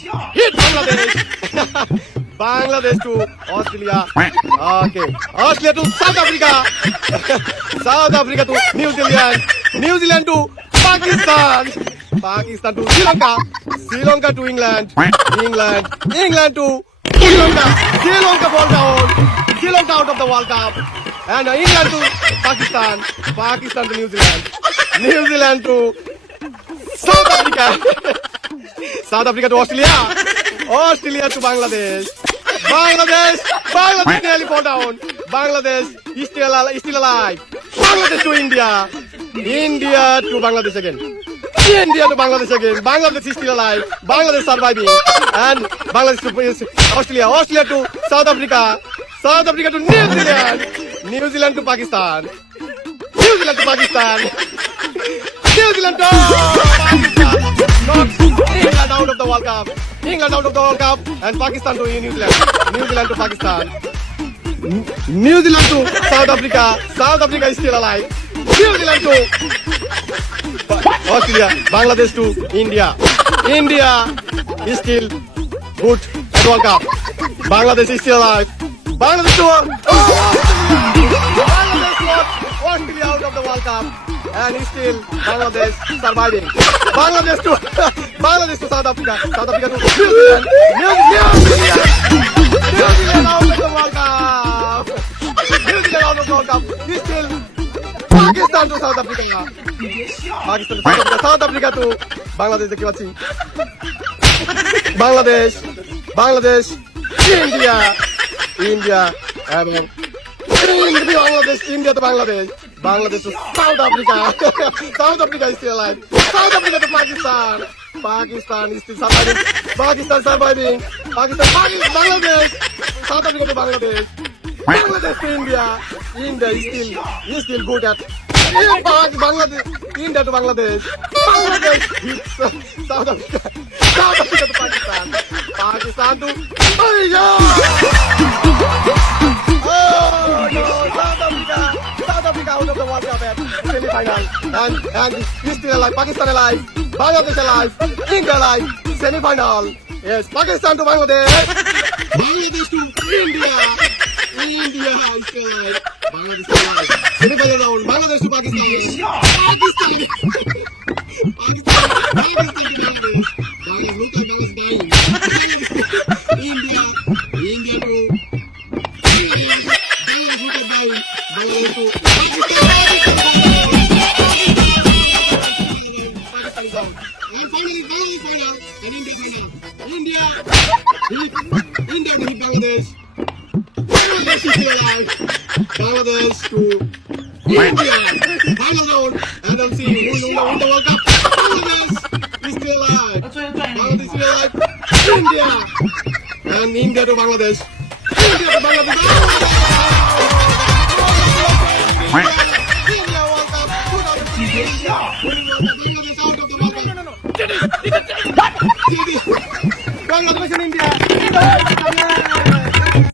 Hit Bangladesh. Bangladesh to Australia. Okay. Australia to South Africa. South Africa to New Zealand. New Zealand to Pakistan. Pakistan to Sri Lanka. Sri Lanka to England. England to Sri Lanka. Sri Lanka fall down. Sri Lanka out of the World Cup. And England to Pakistan. Pakistan to New Zealand. New Zealand to South Africa. South Africa to Australia. Australia to Bangladesh. Bangladesh nearly fall down. Bangladesh is still alive. Bangladesh to India. India to Bangladesh again. India to Bangladesh again. Bangladesh is still alive. Bangladesh surviving. And Bangladesh to Australia. Australia to South Africa. South Africa to New Zealand. New Zealand to Pakistan. New Zealand to Pakistan. New Zealand to Pakistan. Not England out of the World Cup. England out of the World Cup. And Pakistan to New Zealand. New Zealand to Pakistan. New Zealand to South Africa. South Africa is still alive. New Zealand to Australia. Bangladesh to India. India is still good at World Cup. Bangladesh is still alive. Bangladesh to Australia out of the World Cup. And still Bangladesh surviving. Bangladesh to South Africa. South Africa to New Zealand. New Zealand out of the World Cup. New Zealand out of the World Cup. Still Pakistan to South Africa. Pakistan to South Africa. South Africa to Bangladesh দেখতে পাচ্ছি। Bangladesh India এবং India to Bangladesh. Bangladesh to South Africa. South Africa is still alive. South Africa to Pakistan. Pakistan is still surviving. Pakistan surviving. Bangladesh. South Africa to Bangladesh. Bangladesh to India. India is still good at Bangladesh. India to Bangladesh. Bangladesh hits South Africa. South Africa to Pakistan. Pakistan to South Africa out of the World Cup at semi-final. And is still alive. Pakistan alive. Bangladesh alive. India alive. Semi-final. Yes, Pakistan to Bangladesh. Bangladesh to India. India is still alive. Bangladesh still alive. Semi-final round. Bangladesh to Pakistan. Pakistan to Bangladesh. Bangladesh look like Bangladesh dying. India to Bangladesh to Pakistan is out. And finally, Bangladesh final and India final. India to hit Bangladesh. Bangladesh is still alive. Bangladesh to India. Final round. And then see who will win the World Cup. Bangladesh is still alive. Bangladesh is still alive. India. And India to Bangladesh. India to Bangladesh. India World Cup 2016. Bangladesh out of the World Cup. Congratulations, India.